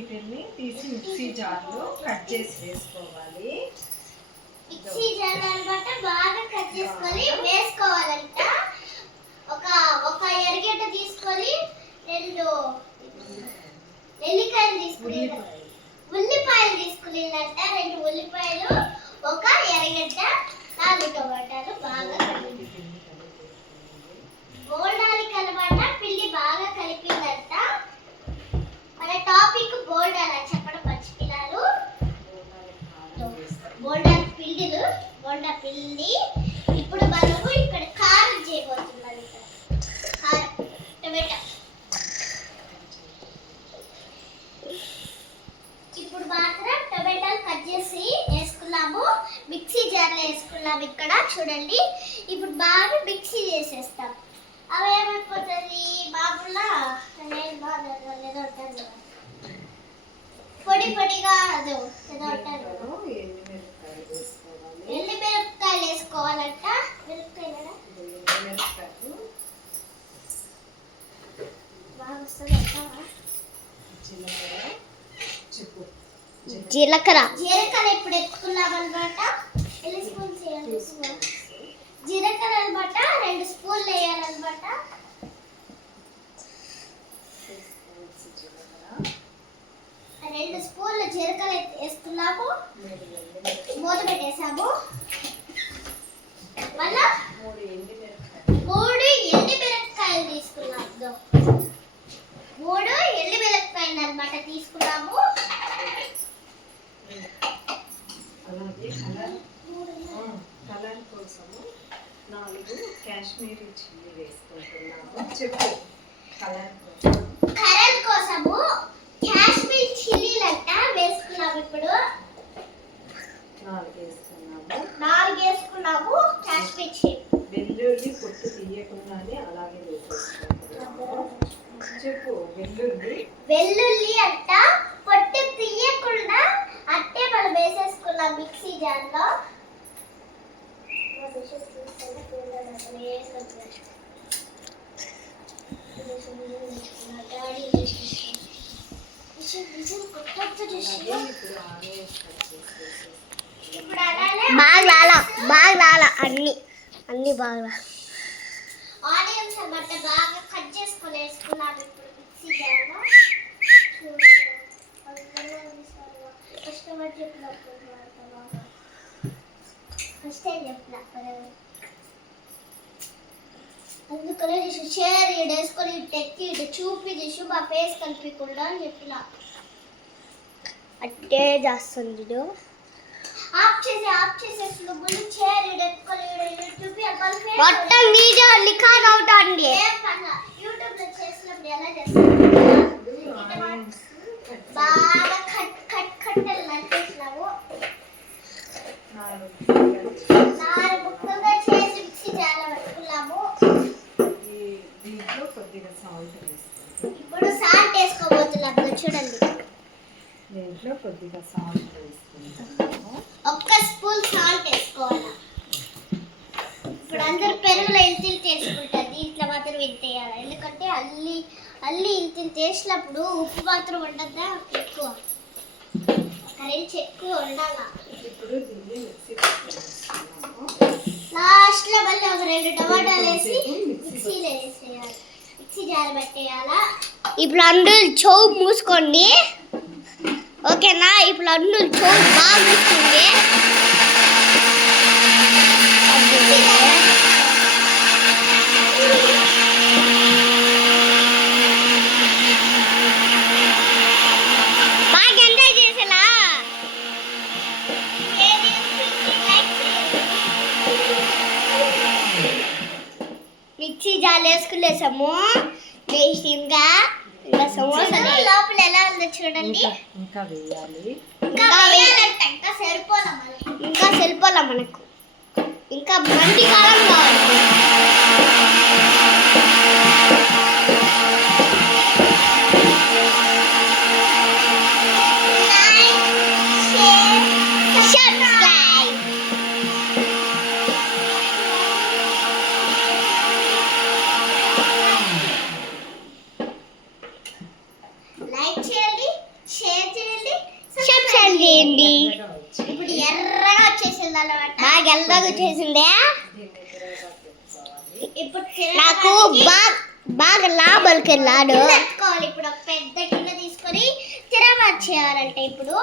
వీటిని తీసి మిక్సీ జార్లో కట్ చేసి వేసుకోవాలి. మిక్సీ జార్ అన్నమాట బాగా కట్ చేసుకొని వేసుకోవాలంట. ఒక ఎర్రగడ్డ తీసుకొని 2 ఎల్లికాయలు తీసుకుని ఉల్లిపాయలు తీసుకునిందంట. 2 ఉల్లిపాయలు, ఒక ఎర్రగడ్డ, 4 టమాటాలు బాగా కలిపి బోల్డాలకి అన్నమాట పిండి బాగా కలిపిందంట. మన టాపిక్ బోల్డాల చెప్పడం మర్చిపోయారు. బోల్డాల పిండిలు బోల్డా పిండి. ఇప్పుడు మనము ఇక్కడ కారం చేయబోతున్నాం. ఇక్కడ కారం టమాటా. ఇప్పుడు మాత్రం టమాటాలు కట్ చేసి వేసుకున్నాము. మిక్సీ జార్లో వేసుకున్నాము. ఇక్కడ చూడండి. ఇప్పుడు బాగా మిక్సీ చేసేస్తాం. అవి ఏమైపోతుంది బాబులా పొడి పొడిగా అదో ఏదో అంటారు. ఎల్లి మిరపకాయలు వేసుకోవాలంట. మిరపకాయలు బాగా వస్తుంది. జీలకర్ర ఇప్పుడు ఎత్తుకున్నాం అనమాట. ఎన్ని స్పూన్స్ వేయాలి? జీలకర్ర అనమాట 2 స్పూన్లు వేయాలన్నమాట. 2 స్పూన్లు జీలకర్ర వేస్తున్నాము. మూత పెట్టేసాము. మళ్ళా 3 ఎండి మిరపకాయలు తీసుకున్నాము. 3 ఎండి మిరపకాయలు అన్నమాట తీసుకున్నాము. కలర్ కోసము 4 కాశ్మీరీ చిల్లీ వేసుకుంటున్నాము. చెప్పు. కలర్ కోసము కాశ్మీరీ చిల్లీలంట వేసుకున్నాము. ఇప్పుడు 4 వేసుకున్నాము కాశ్మీరీ చిల్లీ. వెల్లుల్లి పొట్టు తీయకుండానే అలాగే వేసేసుకుంటున్నాము. చెప్పు. వెల్లుల్లి అంట పొట్టు తీయకుండా అట్టే మనం వేసేసుకున్నాం మిక్సీ జార్లో. బాగా అన్ని బాగా ఆనియన్స్ అన్నమాట బాగా కట్ చేసుకొని వేసుకున్నాను. ఇప్పుడు మిక్సీ జార్లో అందుకనే షేర్ వేసుకొని టెక్కి చూపి తీసు మా ఫేస్ కనిపించకుండా అని చెప్పిన. అట్టే చేస్తుంది. ఆఫ్ చేసేసి ముందు చైర్ ఎత్తుకొని చూపి మొత్తం వీడియో రికార్డ్ అవుతుంది. యూట్యూబ్ లో చేసినప్పుడు ఎలా చేస్తాం బాగా కట్ నడిచేసినాము. 4 ముక్కలుగా చేసి మిక్సీ జార్లో పెట్టుకున్నాము. ఇప్పుడు సాల్ట్ వేసుకోబోతున్నాము. చూడండి. దీంట్లో కొద్దిగా సాల్ట్ వేసుకుంటాము. 1 స్పూన్ సాల్ట్ వేసుకోవాలి. ఇప్పుడు అందరు పెరుగులో ఇంత వేసుకుంటారు. దీంట్లో మాత్రం ఇంత వేయాలి. ఎందుకంటే అల్లి ఇంత వేసినప్పుడు ఉప్పు మాత్రం ఉండద్దా ఎక్కువ, 1 ఇంచు ఎక్కువ ఉండాలా. ఇప్పుడు దీన్ని లాస్ట్ లో మళ్ళీ 2 టమాటాలు వేసి మిక్సీలో వేసేయాలి. మిక్సీ జార్ పెట్టేయాలా. ఇప్పుడు అందరూ చెవు మూసుకోండి. ఓకేనా? ఇప్పుడు అందరూ చెవు బాగా మూసుకోండి. బాగా ఎంజాయ్ చేసేలా. మిక్సీ జార్లో వేసుకునేసాము. ఇంకా సమోసా లోపల ఎలా ఉందో చూడండి. ఇంకా వేయాలి. ఇంకా సరిపోలా మనకు. ఇంకా మంచి కారం కావాలి. లైక్ చేయండి, షేర్ వెళ్ళాలన్నమాట. బాగా ఎల్లగా చేసిందే. దీన్ని తిరగబాటు పెట్టుకోవాలి. ఇప్పుడు నాకు బాగా లాభాలకి వెళ్ళాడు. పెట్టుకోవాలి. ఇప్పుడు ఒక పెద్ద గిన్నె తీసుకొని తిరగబాటు చేయాలంటే ఇప్పుడు